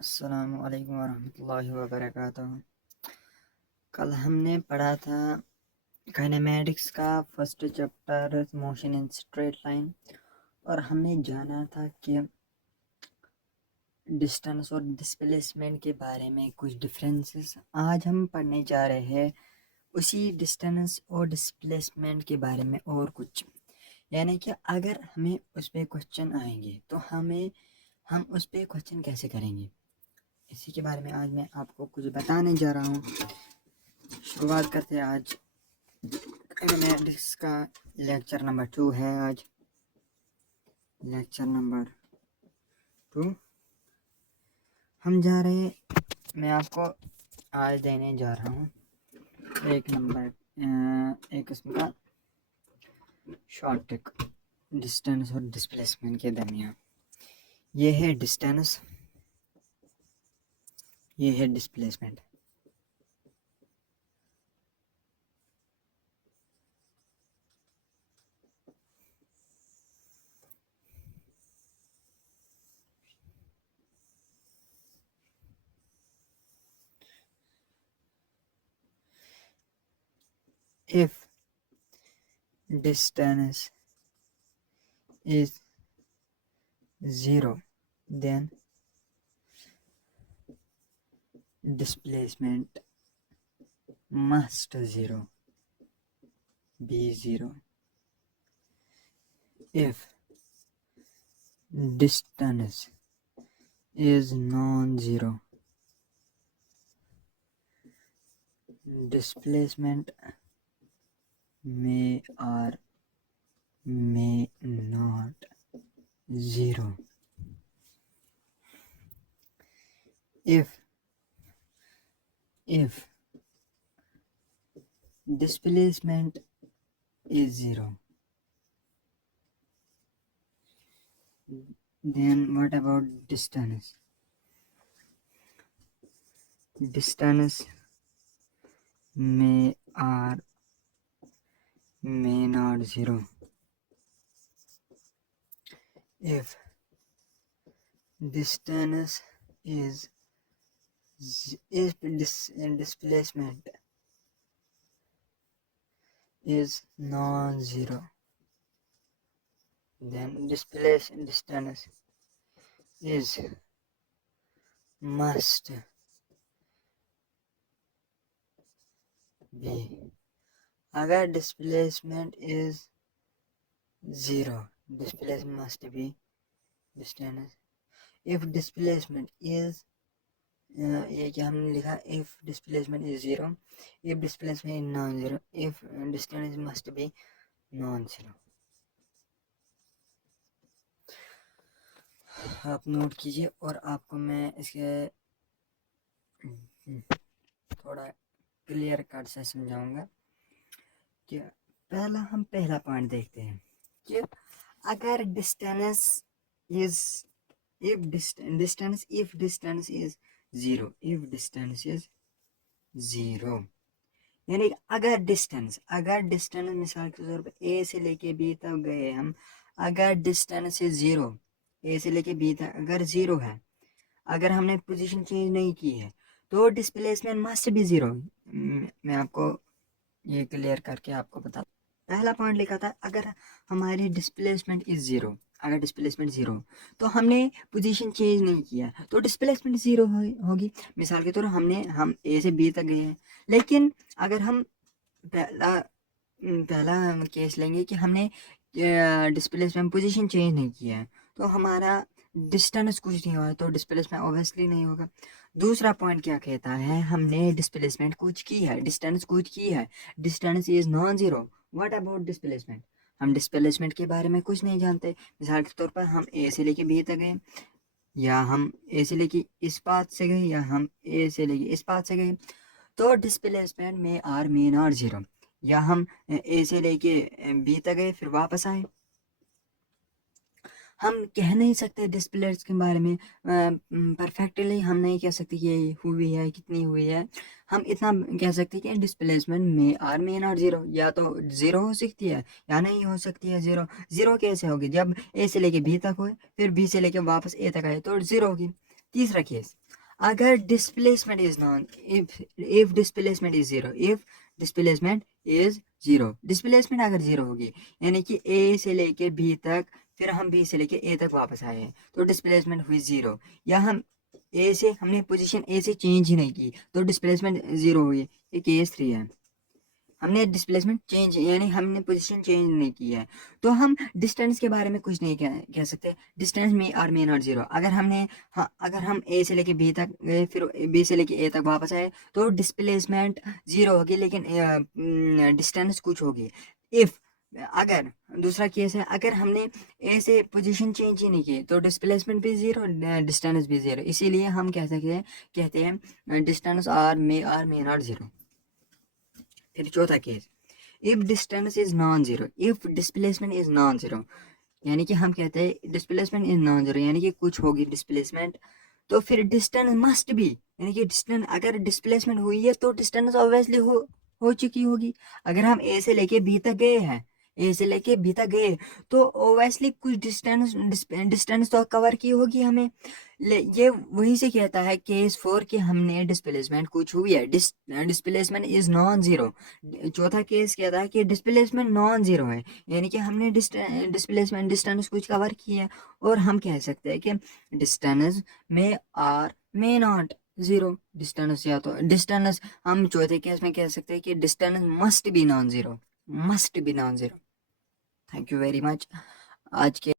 अस्सलामु अलैकुम वरहमतुल्लाहि वबरकातुहू। कल हमने पढ़ा था काइनेमेटिक्स का first chapter motion in straight line, और हमने जाना था कि डिस्टेंस और डिस्प्लेसमेंट के बारे में कुछ डिफरेंसेस। आज हम पढ़ने जा रहे हैं उसी डिस्टेंस और डिस्प्लेसमेंट के बारे में और कुछ, यानी कि अगर हमें उस पर क्वेश्चन आएंगे तो हम उस पर क्वेश्चन कैसे करेंगे, इसी के बारे में आज मैं आपको कुछ बताने जा रहा हूँ। शुरुआत करते हैं। आज काइनेमेटिक्स का लेक्चर नंबर 2 है। आज लेक्चर नंबर 2 हम जा रहे हैं। मैं आपको आज देने जा रहा हूँ एक किस्म का शॉर्ट ट्रिक डिस्टेंस और डिस्प्लेसमेंट के दरमियान। ये है डिस्टेंस, ये है displacement. If distance is 0, then displacement must be 0. If distance is non-zero, displacement may or may not 0. If displacement is 0, then what about distance? Distance may or may not 0. If distance is displacement is non-zero, then distance is must be. अगर displacement is 0, displacement must be distance. If displacement is ये क्या हमने लिखा, if displacement is 0, if displacement is non-zero, if distance must be non-zero. आप note कीजिए और आपको मैं इसके थोड़ा क्लियर कट से समझाऊंगा कि हम पहला पॉइंट देखते हैं कि अगर distance is if distance is 0, if distance is 0, यानी अगर डिस्टेंस मिसाल के तौर पर ए से लेके बी तक गए हम, अगर डिस्टेंस इज 0, ए से लेके बी तक अगर 0 है, अगर हमने पोजीशन चेंज नहीं की है, तो डिस्प्लेसमेंट मस्ट बी 0। मैं आपको ये क्लियर करके आपको बता, पहला पॉइंट लिखा था अगर हमारी डिस्प्लेसमेंट इज 0, अगर डिस्प्लेसमेंट 0 तो हमने पोजीशन चेंज नहीं किया तो डिस्प्लेसमेंट 0 होगी। मिसाल के तौर हम ए से बी तक गए हैं, लेकिन अगर हम पहला केस लेंगे कि हमने डिस्प्लेसमेंट पोजीशन चेंज नहीं किया है, तो हमारा डिस्टेंस कुछ नहीं हुआ, तो डिस्प्लेसमेंट ऑब्वियसली नहीं होगा। दूसरा पॉइंट क्या कहता है, हमने डिस्प्लेसमेंट कुछ की है, डिस्टेंस कुछ की है, distance is non zero. What about displacement? हम डिस्प्लेसमेंट के बारे में कुछ नहीं जानते। मिसाल के तौर पर हम ए से लेके बी तक गए, या हम ए से लेके इस पाथ से गए, या हम ए से लेके इस पाथ से गए, तो डिस्प्लेसमेंट में आर मे नॉट जीरो। या हम ए से लेके बी तक गए फिर वापस आए, हम कह नहीं सकते डिस्प्लेस के बारे में परफेक्टली। हम नहीं कह सकते कि हुई है कितनी हुई है, हम इतना कह सकते कि डिस्प्लेसमेंट में आर में नॉट जीरो, या तो जीरो हो सकती है या नहीं हो सकती है। जीरो कैसे होगी? जब ए से लेके बी तक हुए फिर बी से लेके वापस ए तक आए तो जीरो होगी। तीसरा केस, अगर displacement is non, if displacement is zero, if displacement is zero, displacement अगर जीरो होगी यानी कि ए से लेके बी तक, फिर हम बी से लेके ए तक वापस आए हैं तो डिस्प्लेसमेंट हुई जीरो, या हम ए से हमने पोजीशन ए से चेंज ही नहीं की तो डिस्प्लेसमेंट जीरो हुई। ये केस 3 है, हमने डिस्प्लेसमेंट चेंज यानी हमने पोजीशन चेंज नहीं की है तो हम डिस्टेंस के बारे में कुछ नहीं कह सकते। डिस्टेंस में और मे नॉट जीरो, अगर हमने, हाँ अगर हम ए से लेके बी तक गए फिर बी से लेके ए तक वापस आए तो डिस्प्लेसमेंट जीरो होगी लेकिन डिस्टेंस कुछ होगी। इफ अगर दूसरा केस है, अगर हमने ए से पोजीशन चेंज ही नहीं की तो डिस्प्लेसमेंट भी जीरो, डिस्टेंस भी जीरो, इसीलिए हम कह सकते हैं, कहते हैं डिस्टेंस और मे नॉट जीरो। फिर चौथा case, if distance is non zero, if displacement is non zero, यानी कि हम कहते हैं डिस्प्लेसमेंट इज नॉन जीरो यानी कि कुछ होगी डिस्प्लेसमेंट, तो फिर डिस्टेंस मस्ट बी, यानी कि डिस्टेंस अगर डिस्प्लेसमेंट हुई है तो डिस्टेंस ऑब्वियसली हो चुकी होगी। अगर हम ए से लेके बी तक गए हैं, ए से लेके बी तक गए तो ऑब्वियसली कुछ डिस्टेंस तो कवर की होगी हमें। ये वहीं से कहता है केस 4 कि हमने डिस्प्लेसमेंट कुछ हुई है, डिस्प्लेसमेंट इज नॉन जीरो। चौथा केस कहता है कि डिस्प्लेसमेंट नॉन जीरो है यानी कि हमने डिस्प्लेसमेंट डिस्टेंस कुछ कवर की है, और हम कह सकते हैं कि डिस्टेंस में R may not zero, distance या तो डिस्टेंस, हम चौथे केस में कह सकते हैं कि distance must be non zero, must be non zero. Thank you very much. आज के